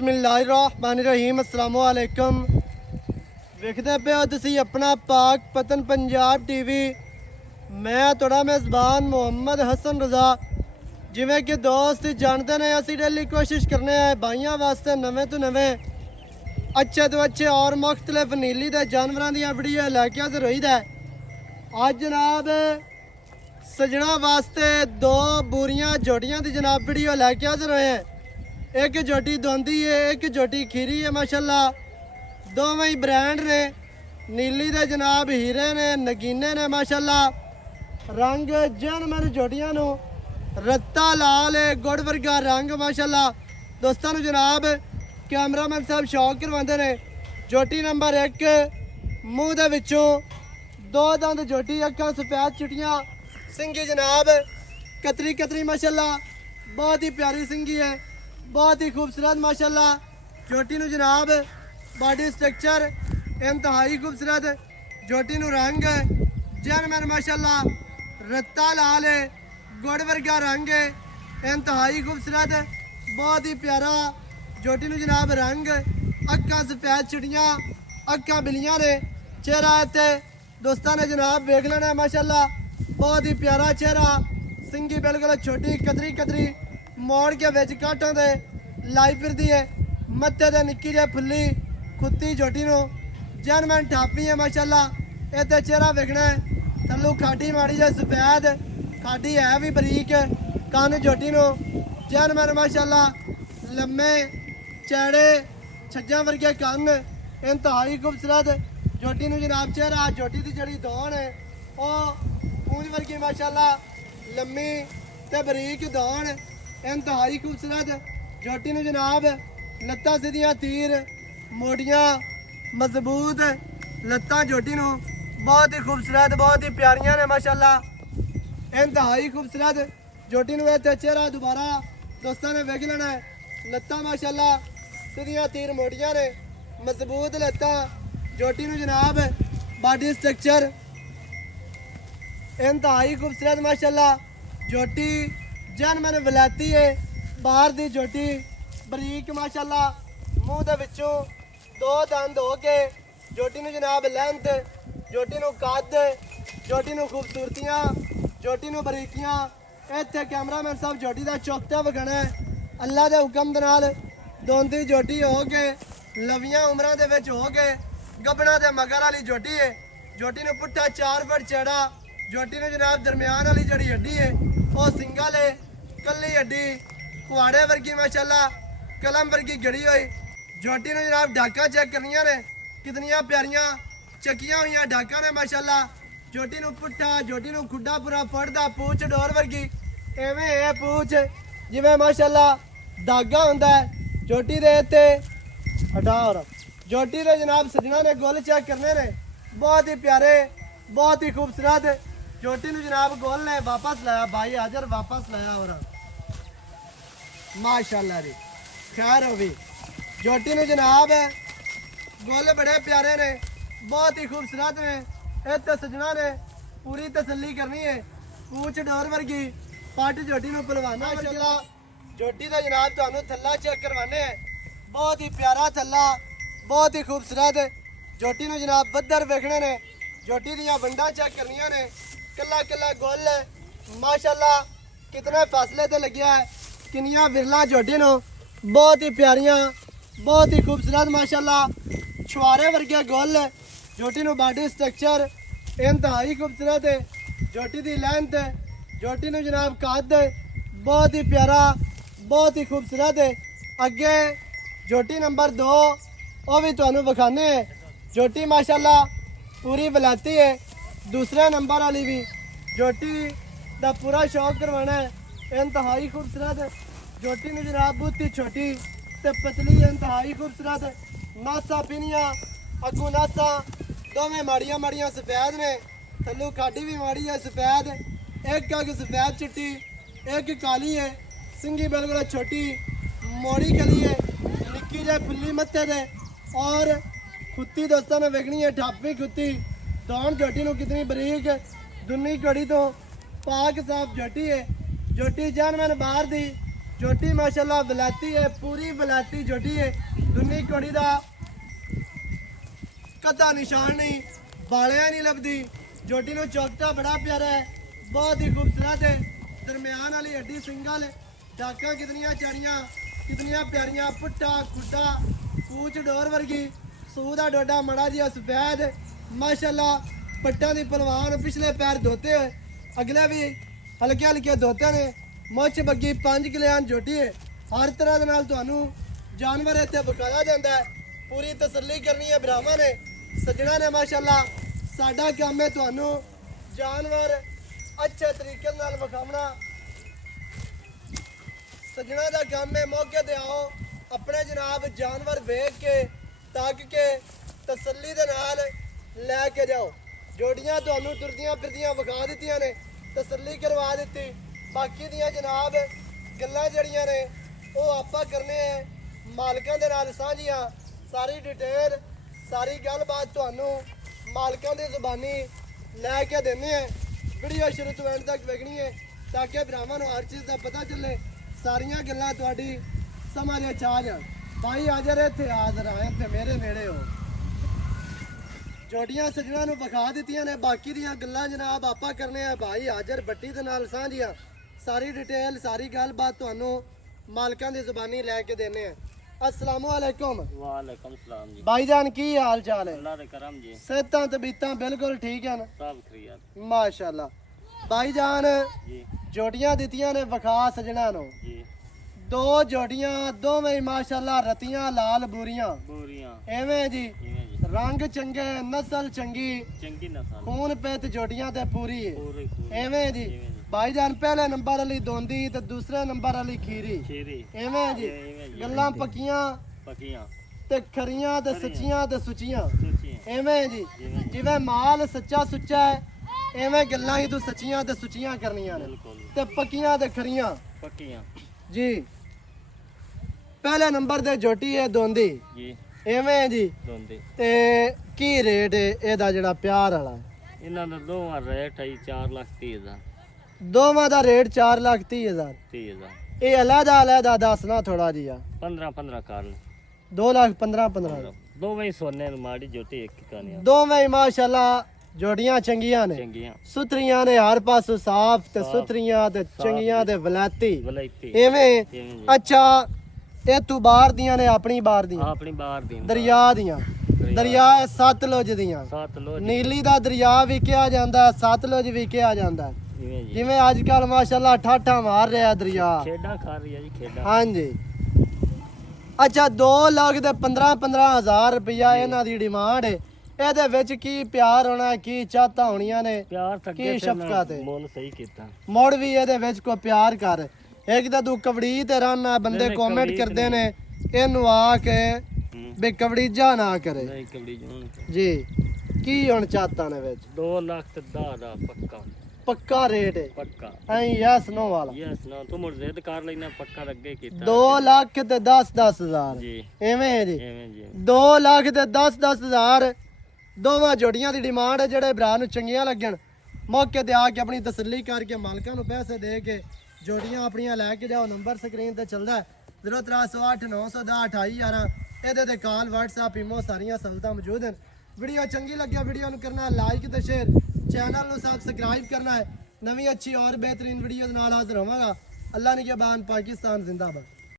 बिस्मिल्लाहिर्रहमानिर्रहीम अस्सलाम वालेकुम। वेखदे पे हो तुसी अपना पाक पतन पंजाब टीवी। मैं थोड़ा मेज़बान मोहम्मद हसन रज़ा। जिमें कि दोस्त जानते ने असी डेली कोशिश करने हैं भाइयों वास्ते नवे तो नवे अच्छे तो अच्छे और मुख्तलिफ नीली दे जानवरों दी वीडियो लैके हाज़र होई दा। अज जनाब सजना वास्ते दो बूरियां जोटियां दी जनाब वीडियो लैके हाज़र होए हैं। एक जोटी दोंदी है, एक जोटी खीरी है। माशाल्लाह दोवें ही ब्रांड ने, नीली दे जनाब हीरे ने, नगीने ने। माशाल्लाह रंग जनमर जोटियां नू रत्ता लाल है, गुड़ वर्गा रंग। माशाल्लाह दोस्तों नू जनाब कैमरामैन साहब शौक करवाते ने। जोटी नंबर 1 मूँह दे विचों दो दंद जोटी, अक्खां सफेद चिट्टियां, सिंगी जनाब कतरी कतरी। माशाल्लाह बहुत ही प्यारी सिंगी है, बहुत ही खूबसूरत। माशाल्लाह जोटी नू जनाब बॉडी स्ट्रक्चर इंतहाई खूबसूरत। जोटी नू रंग जनमन माशाल्लाह रत्ता लाल है, गुड़ वर्गा रंग है, इंतहाई खूबसूरत, बहुत ही प्यारा। जोटी नू जनाब रंग अक्खां सफेद चिड़ियाँ, अक्खां बिलियां ने। चेहरा इत्ते दोस्तों ने जनाब वेख लेना। माशाल्लाह बहुत ही प्यारा चेहरा, सिंगी बिल्कुल छोटी कतरी कतरी मोड़ के विच कांटां दे लाई फिरदी है। मत्थे ते निक्की जी फुल्ली खुत्ती जोटी नू जनमन ठापी है। माशाल्लाह इत्ते चेहरा वेखना है, थल्लों खाडी माड़ी जी सफेद, खाडी है भी बरीक। कन जोटी नू जनमन माशाल्लाह लम्मे चैड़े छज्जां वर्गे कन, इंतहाई खूबसूरत। जोटी नू जनाब चेहरा जोटी दी जड़ी दौन है वह पूंछ वर्गी माशाल्लाह लम्मी ते बरीक दौन, इंतहाई खूबसूरत। जोटी नू जनाब लत्तां सीधियां तीर, मोटियां मजबूत लत्तां। जोटी नू बहुत ही खूबसूरत, बहुत ही प्यारियां ने। माशाल्लाह इंतहाई खूबसूरत। जोटी नू इत्थे चेहरा दोबारा दोस्तों ने वेख लेना है। लत्तां माशाल्लाह सीधियां तीर मोटियां ने, मजबूत लत्तां। जोटी नू जनाब बॉडी स्ट्रक्चर इंतहाई खूबसूरत। माशाल्लाह जोटी जनमन वलैती है, बाहर दी जोटी बरीक। माशाल्लाह मूँह दे विचों दो दंद हो के जोटी नू जनाब लेंथ, जोटी नू कद, जोटी नू खूबसूरतियाँ, जोटी नू बरीकियाँ। इत्थे कैमरामैन साहब जोटी का चौकता विखाना है। अल्लाह के हुक्म दे नाल दोंदी जोटी हो के लवियां उमरां दे विच हो के गबना दे मगर वाली जोटी है। जोटी नू पुट्ठा 4 फुट चौड़ा, जोटी नू जनाब दरम्यान वाली जड़ी हड्डी है वह सिंगल है, कली हड्डी कुआड़े वर्गी। माशाल्लाह कलम वर्गी गड़ी हुई। जोटी नू जनाब डाका चेक करनियां ने, कितनियां प्यारियां चकियां हुई डाका ने। माशाल्लाह जोटी नू पुट्ठा, जोटी नू खुड्डा पूरा फड़दा, पूछ डोर वर्गी एवें है पूछ जिवें माशाल्लाह धागा हुंदा है। जोटी दे ते हटा और जोटी दे जनाब सजना ने गोल चेक करने ने, बहुत ही प्यारे, बहुत ही खूबसूरत। जोटी नू जनाब गोल ने वापस लाया, भाई हाजर वापस लाया और माशाल्लाह री खैर हो गई। जोटी नू जनाब गोल बड़े प्यारे ने, बहुत ही खूबसूरत ने। इत्थे सजना ने पूरी तसल्ली करनी है, पूछ डोर वर्गी पट जोटी नू पलवाना। माशाल्लाह जोटी का जनाब तुहानू थल्ला चेक करवाने हैं, बहुत ही प्यारा थल्ला, बहुत ही खूबसूरत। जोटी नू जनाब बदर वेखने ने, जोटी दियां वंडा चेक करनियां ने, कला कला गोल है। माशाल्लाह कितने फासले ते लग्या है, किनिया विरला जोटी नू बहुत ही प्यारियां, बहुत ही खूबसूरत। माशाल्लाह छुआरे वर्गे गोल है। जोटी नू बॉडी स्ट्रक्चर इंतहाई खूबसूरत है। जोटी दी लेंथ, जोटी नू जनाब कद बहुत ही प्यारा, बहुत ही खूबसूरत है। अगे जोटी नंबर 2 वह भी तुहानू विखाने है। जोटी माशाल्लाह पूरी वलैती है। दूसरे नंबर वाली भी जोटी का पूरा शौक करवाना है, इंतहाई खूबसूरत। जोटी नू जनाब बहुत ही छोटी ते पतली, इंतहाई खूबसूरत। नासा पिनिया अगू नासा दोवें माड़ियां माड़ियां सफेद ने, थल्लू खाडी भी माड़ी है सफेद। एक अग सफेद चिट्टी, एक काली है। सिंगी बिल्कुल छोटी मोड़ी कली है, निक्की जी फुल्ली मत्थे दे और खुत्ती दोस्तों ने वेखनी है ठापी खुत्ती। दौन जोटी नू कितनी बरीक दुनी कड़ी तो पाक साफ जोटी है। जोटी जानमन बाहर दी ਝੋਟੀ ਮਾਸ਼ਾਅੱਲਾ ਬਲਾਤੀ ਹੈ, ਪੂਰੀ ਬਲਾਤੀ ਝੋਟੀ ਹੈ। ਦੁੰਨੀ ਕੋੜੀ ਦਾ ਕਦਾ ਨਿਸ਼ਾਨ ਨਹੀਂ, ਬਾਲਿਆ ਨਹੀਂ ਲੱਭਦੀ। ਝੋਟੀ ਨੂੰ ਚੌਕਟਾ ਬੜਾ ਪਿਆਰਾ ਹੈ, ਬਹੁਤ ਹੀ ਖੂਬਸੂਰਤ ਹੈ। ਦਰਮਿਆਨ ਵਾਲੀ ਹੱਡੀ ਸਿੰਗਲ, ਡਾਕਾਂ ਕਿਤਨੀਆਂ ਚਾੜੀਆਂ, ਕਿਤਨੀਆਂ ਪਿਆਰੀਆਂ, ਪੁੱਟਾ ਖੁੱਟਾ, ਪੂਛ ਡੋਰ ਵਰਗੀ, ਸੂ ਦਾ ਡੋਡਾ ਮੜਾ ਜਿਹਾ ਸਫੈਦ ਮਾਸ਼ਾਅੱਲਾ। ਪੱਟਾਂ ਦੀ ਪਹਿਲਵਾਨ, ਪਿਛਲੇ ਪੈਰ ਧੋਤੇ ਹੋਏ, ਅਗਲੇ ਵੀ ਹਲਕੇ ਹਲਕੇ ਧੋਤੇ ਨੇ। ਮੁੱਛ ਬੱਗੀ 5 ਕਿਲਿਆਂ ਝੋਟੀ ਹੈ। ਹਰ ਤਰ੍ਹਾਂ ਦੇ ਨਾਲ ਤੁਹਾਨੂੰ ਜਾਨਵਰ ਇੱਥੇ ਵਿਖਾਇਆ ਜਾਂਦਾ ਹੈ। ਪੂਰੀ ਤਸੱਲੀ ਕਰਨੀ ਹੈ ਭਰਾਵਾਂ ਨੇ, ਸੱਜਣਾ ਨੇ ਮਾਸ਼ਾਅੱਲਾ। ਸਾਡਾ ਕੰਮ ਹੈ ਤੁਹਾਨੂੰ ਜਾਨਵਰ ਅੱਛੇ ਤਰੀਕੇ ਨਾਲ ਵਿਖਾਉਣਾ। ਸੱਜਣਾ ਦਾ ਕੰਮ ਹੈ ਮੌਕੇ ਤੇ ਆਓ, ਆਪਣੇ ਜਨਾਬ ਜਾਨਵਰ ਵੇਖ ਕੇ ਤੱਕ ਕੇ ਤਸੱਲੀ ਦੇ ਨਾਲ ਲੈ ਕੇ ਜਾਓ। ਜੋੜੀਆਂ ਤੁਹਾਨੂੰ ਤੁਰਦੀਆਂ ਫਿਰਦੀਆਂ ਵਿਖਾ ਦਿੱਤੀਆਂ ਨੇ, ਤਸੱਲੀ ਕਰਵਾ ਦਿੱਤੀ। ਬਾਕੀ ਦੀਆਂ ਜਨਾਬ ਗੱਲਾਂ ਜਿਹੜੀਆਂ ਨੇ ਉਹ ਆਪਾਂ ਕਰਨੇ ਹੈ ਮਾਲਕਾਂ ਦੇ ਨਾਲ ਸਾਂਝੀਆਂ। ਸਾਰੀ ਡਿਟੇਲ, ਸਾਰੀ ਗੱਲਬਾਤ ਤੁਹਾਨੂੰ ਮਾਲਕਾਂ ਦੀ ਜ਼ੁਬਾਨੀ ਲੈ ਕੇ ਦਿੰਦੇ ਆ। ਵੀਡੀਓ ਸ਼ੁਰੂ ਤੋਂ ਐਂਡ ਤੱਕ ਵੇਖਣੀ ਹੈ ਤਾਂ ਕਿ ਭਰਾਵਾਂ ਨੂੰ ਹਰ ਚੀਜ਼ ਦਾ ਪਤਾ ਚੱਲੇ, ਸਾਰੀਆਂ ਗੱਲਾਂ ਤੁਹਾਡੀ ਸਮਝ ਵਿੱਚ ਆ ਜਾਣ। ਭਾਈ ਹਾਜ਼ਰ ਇੱਥੇ ਹਾਜ਼ਰ ਆ, ਇੱਥੇ ਮੇਰੇ ਨੇੜੇ ਹੋ। ਜੋੜੀਆਂ ਸੱਜਣਾ ਨੂੰ ਵਿਖਾ ਦਿੱਤੀਆਂ ਨੇ, ਬਾਕੀ ਦੀਆਂ ਗੱਲਾਂ ਜਨਾਬ ਆਪਾਂ ਕਰਨੇ ਆ ਭਾਈ ਹਾਜ਼ਰ ਬੱਟੀ ਦੇ ਨਾਲ ਸਾਂਝੀਆਂ। ਸਾਰੀ ਡਿਟੇਲ, ਸਾਰੀ ਗੱਲਬਾਤ ਤੁਹਾਨੂੰ ਮਾਲਕਾਂ ਦੀ ਜ਼ੁਬਾਨੀ ਲੈ ਕੇ ਦੇਣੇ ਆ। अस्सलाम वालेकुम। वालेकुम सलाम जी। भाईजान की हाल चाल है? अल्लाह दे करम जी। सेहतां तबीयतां बिल्कुल ठीक है ना? सब खैरियत माशाअल्लाह। भाईजान जी। जोड़ियां दित्तियां ने विखा सजना नो जी। दो जोड़ियां, दोवें ही माशाअल्लाह रतियां लाल बूरियां बोरियां एवें जी, इवें जी। रंग चंगे, नस्ल चंगी, चंगी नस्ल खून पेत जोड़ियां ते पूरी है पूरी पूरी एवें जी। इवें जी। भाईजान पहले नंबर वाली दोंदी ते दूसरे नंबर वाली खीरी खीरी एवें जी। इवें जी। गल्लां पक्कियां पकियां ते खरियां ते सच्चियां ते सुचियां सुची एवें जी। इवें जी। जिवें माल सच्चा सुच्चा है एवें गल्लां ही तू सच्चियां ते सुचियां करनियां ने बिल्कुल ते पक्कियां ते खरियां पकियां जी। पहले नंबर ते झोटी है दोंदी जी। एवें जी। दोंदे ते की रेट है एदा जेड़ा प्यार वाला? इन्हां दा दोवां रेट है 4,30,000। दोवां दा रेट 4,30,000। 30,000 ये अलहदा अलहदा दसना थोड़ा जिहा। 15 कर ले। 2,15,15 दोवें ही सोने नु माड़ी जोटी एक कानिया दोवें ही माशाअल्लाह जोड़ियां चंगियां ने, चंगियां सुथरियां ने, हर पासों साफ ते सुथरियां ते चंगियां ते वलैती वलाइती एवें। इवें जी। अच्छा ਇਹ ਤੂੰ ਬਾਹਰ ਦੀਆਂ ਨੇ ਆਪਣੀ ਬਾਹਰ ਦੀਆਂ? अपनी बाहर दी ਦਰਿਆ ਦੀਆਂ। ਦਰਿਆ ਹੈ ਸਤਲੁਜ ਦੀਆਂ। सात लो ਨੀਲੀ ਦਾ ਦਰਿਆ ਵੀ ਕਿਹਾ ਜਾਂਦਾ ਹੈ, ਸਤਲੁਜ ਵੀ ਕਿਹਾ ਜਾਂਦਾ ਹੈ। इवें जी। ਜਿਵੇਂ ਅੱਜ ਕੱਲ ਮਾਸ਼ਾਅੱਲਾ ਠਾਠਾ ਮਾਰ ਰਿਹਾ ਦਰਿਆ। खेड़ा खा रही है जी खेड़ा। ਹਾਂਜੀ। ਅੱਛਾ 2 ਲੱਖ ਤੇ 15,000 ਰੁਪਇਆ ਇਹਨਾਂ ਦੀ ਡਿਮਾਂਡ ਹੈ। ਇਹਦੇ ਵਿੱਚ ਕੀ ਪਿਆਰ ਹੋਣਾ, ਕੀ ਚਾਹਤਾ ਹੋਣੀਆਂ ਨੇ, प्यार ਕੀ थके ਸ਼ਫਕਤ ਹੈ? मोल सही कीता। ਮੁੜ ਵੀ ਇਹਦੇ ਵਿੱਚ ਕੋਈ ਪਿਆਰ ਕਰ। ਇੱਕ ਤਾਂ ਤੂੰ ਕਵੜੀ ਤੇ ਰਹਿਣਾ, ਬੰਦੇ ਨਹੀਂ, ਕਮੈਂਟ ਕਵੜੀ ਕਰਦੇ ਤੇ ਨੇ ਇਹਨੂੰ ਆ ਕੇ ਵੀ ਕਵੜੀਜਾ ਨਾ ਕਰੇ नहीं कबड़ी जोन ਜੀ। ਕੀ ਹੁਣ ਚਾਹਤਾ ਨੇ ਵਿੱਚ 2 लाख ते 10 पक्का ਪੱਕਾ ਰੇਟ ਹੈ पक्का। ਐਂ ਯਸ ਨੋ ਵਾਲਾ? यस ना तुम जिद कर लेना पक्का लगे कीता। 2 ਲੱਖ ਤੇ 10,000 जी। ਐਵੇਂ ਹੈ ਜੀ। एवें जी। 2 ਲੱਖ ਤੇ 10,000 ਦੋਵਾਂ ਜੋੜੀਆਂ ਦੀ ਡਿਮਾਂਡ ਹੈ। ਜਿਹੜੇ ਭਰਾ ਨੂੰ ਚੰਗੀਆਂ ਲੱਗਣ ਮੌਕੇ ਤੇ ਆ ਕੇ ਆਪਣੀ ਤਸੱਲੀ ਕਰਕੇ ਮਾਲਕਾਂ ਨੂੰ ਪੈਸੇ ਦੇ ਕੇ ਜੋੜੀਆਂ ਆਪਣੀਆਂ ਲੈ ਕੇ ਜਾਓ। ਨੰਬਰ ਸਕਰੀਨ ਤੇ ਚੱਲਦਾ ਹੈ 0308 910 2811। ਇਹਦੇ ਤੇ ਕਾਲ, WhatsApp, ਈਮੋ ਸਾਰੀਆਂ ਸਹੂਲਤਾਂ ਮੌਜੂਦ ਹਨ। ਵੀਡੀਓ ਚੰਗੀ ਲੱਗੇ ਵੀਡੀਓ ਨੂੰ ਕਰਨਾ ਲਾਈਕ ਤੇ ਸ਼ੇਅਰ, ਚੈਨਲ ਨੂੰ ਸਬਸਕ੍ਰਾਈਬ ਕਰਨਾ ਹੈ। ਨਵੀਂ ਅੱਛੀ ਔਰ ਬਿਹਤਰੀਨ ਵੀਡੀਓ ਦੇ ਨਾਲ ਹਾਜ਼ਰ ਹੋਵਾਂਗਾ। ਅੱਲਾ ਨਿਗਹਿਬਾਨ, ਪਾਕਿਸਤਾਨ ਜ਼ਿੰਦਾਬਾਦ।